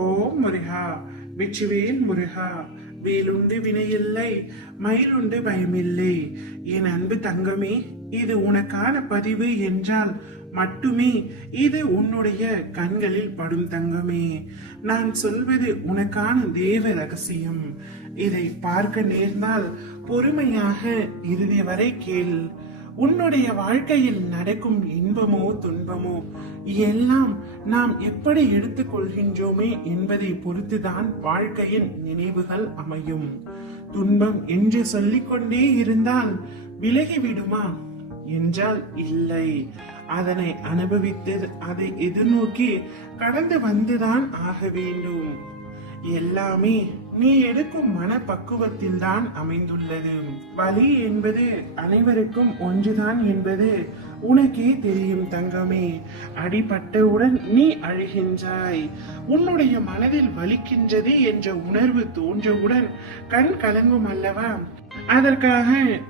ஓம் முருகா, வெற்றிவேல் முருகா. வேலுண்டு வினையில்லை, மயிலுண்டு பயமில்லை. என் அன்பு தங்கமே, இது உனக்கான பதிவு என்றால் மட்டுமே இது உன்னுடைய கண்களில் படும் தங்கமே. நான் சொல்வது உனக்கான தேவ ரகசியம். இதை பார்க்க நேர்ந்தால் பொறுமையாக இறுதி வரை கேள். உன்னுடைய வாழ்க்கையில் நடக்கும் இன்பமோ துன்பமோ எல்லாம் நாம் எப்படி எடுத்துக் கொள்கின்றோமே என்பதை பொறுத்துதான் வாழ்க்கையின் நினைவுகள் அமையும். துன்பம் என்று சொல்லிக்கொண்டே இருந்தால் விலகிவிடுமா என்றால் இல்லை. அதனை அனுபவித்து அதை எதிர்நோக்கி கடந்து வந்துதான் ஆக வேண்டும். எல்லாமே நீ எடுக்கும் மன பக்குவத்தில் தான் அமைந்துள்ளது. வலி என்பது அனைவருக்கும் ஒன்றுதான் என்பது உனக்கே தெரியும் தங்கமே. அடிபட்டவுடன் நீ அழுகின்றாய். உன்னுடைய மனதில் வலிக்கின்றது என்ற உணர்வு தோன்றவுடன் கண் கலங்கும் அல்லவா? அதற்காக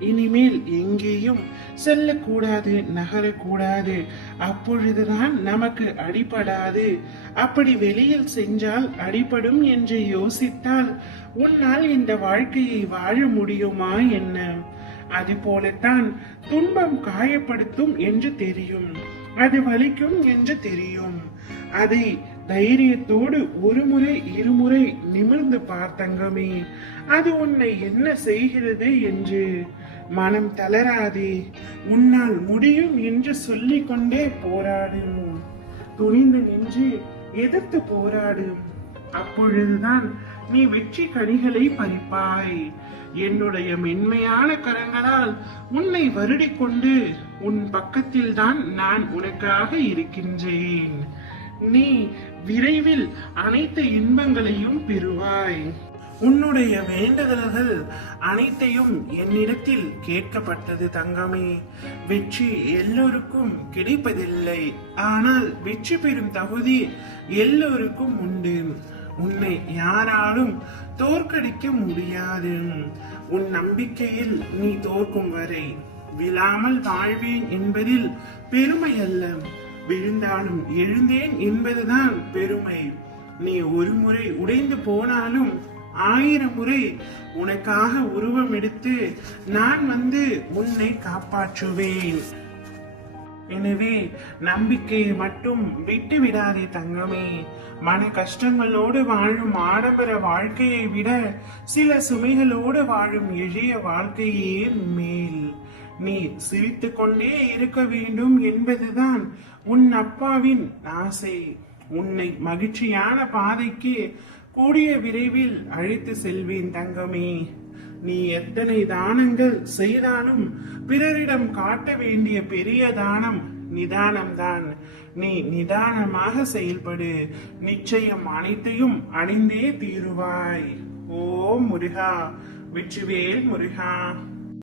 இனிமேல் எங்கேயும் செல்லக்கூடாது, நகரக்கூடாது. அப்பொழுதுதான் நமக்கு அடிபடாது. அப்படி வெளியில் சென்றால் அடிபடும் என்று யோசித்தால் உன்னால் இந்த வாழ்க்கையை வாழ முடியுமா என்ன? அது போலத்தான் துன்பம் காயப்படுத்தும் என்று தெரியும், அது வலிக்கும் என்று தெரியும். அதை தைரியத்தோடு ஒரு முறை இருமுறை நிமிர்ந்து பார்த்தங்கமே, அது உன்னை என்ன செய்கிறது என்று. மனம் தளராதே, உன்னால் முடியும் என்று சொல்லிக் கொண்டே போராடும். துணிந்து நின்று எதிர்த்து போராடும். அப்பொழுதுதான் நீ வெற்றி கனிகளை பறிப்பாய். என்னுடைய மென்மையான கரங்களால் உன்னை வருடிக் கொண்டு உன் பக்கத்தில் தான் நான் உனக்காக இருக்கின்றேன். நீ விரைவில் அனைத்து இன்பங்களையும் பெறுவாய். உன்னுடைய வேண்டுதல்கள் அனைத்தையும் என்னிடத்தில் கேட்கப்பட்டது தங்கமே. வெற்றி எல்லோருக்கும் கிடைப்பதில்லை, ஆனால் வெற்றி பெறும் தகுதி எல்லோருக்கும் உண்டு. உன்னை யாராலும் தோற்கடிக்க முடியாது. உன் நம்பிக்கையில் நீ தோற்கும் வரை விழாமல் வாழ்வேன் என்பதில் பெருமை அல்ல, விழுந்தாலும் எழுந்தேன் என்பதுதான் பெருமை. நீ ஒரு முறை உடைந்து போனாலும் 1000 முறை உனக்காக உருவம் எடுத்து நான் வந்து உன்னை காப்பாற்றுவேன். எனவே நம்பிக்கையை மட்டும் விட்டு விடாதே தங்கமே. மன கஷ்டங்களோடு வாழும் ஆடம்பர வாழ்க்கையை விட சில சுமைகளோடு வாழும் எளிய வாழ்க்கையே மேல். நீ சிரித்து கொண்டே இருக்க வேண்டும் என்பதுதான் உன் அப்பாவின் ஆசை. உன்னை மகிழ்ச்சியான பாதைக்கு கூடிய விரைவில் அழைத்து செல்வேன் தங்கமே. நீ எத்தனை தானங்கள் செய்தாலும் பிறரிடம் காட்ட வேண்டிய பெரிய தானம் நிதானம்தான். நீ நிதானமாக செயல்படு, நிச்சயம் அனைத்தையும் அடைந்தே தீருவாய். ஓ முருகா, வெற்றிவேல் முருகா.